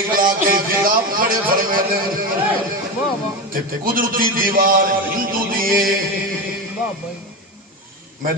डेग ला के खिताब खड़े फरमाते हैं कुदरती दीवार हिंदू दिए मैं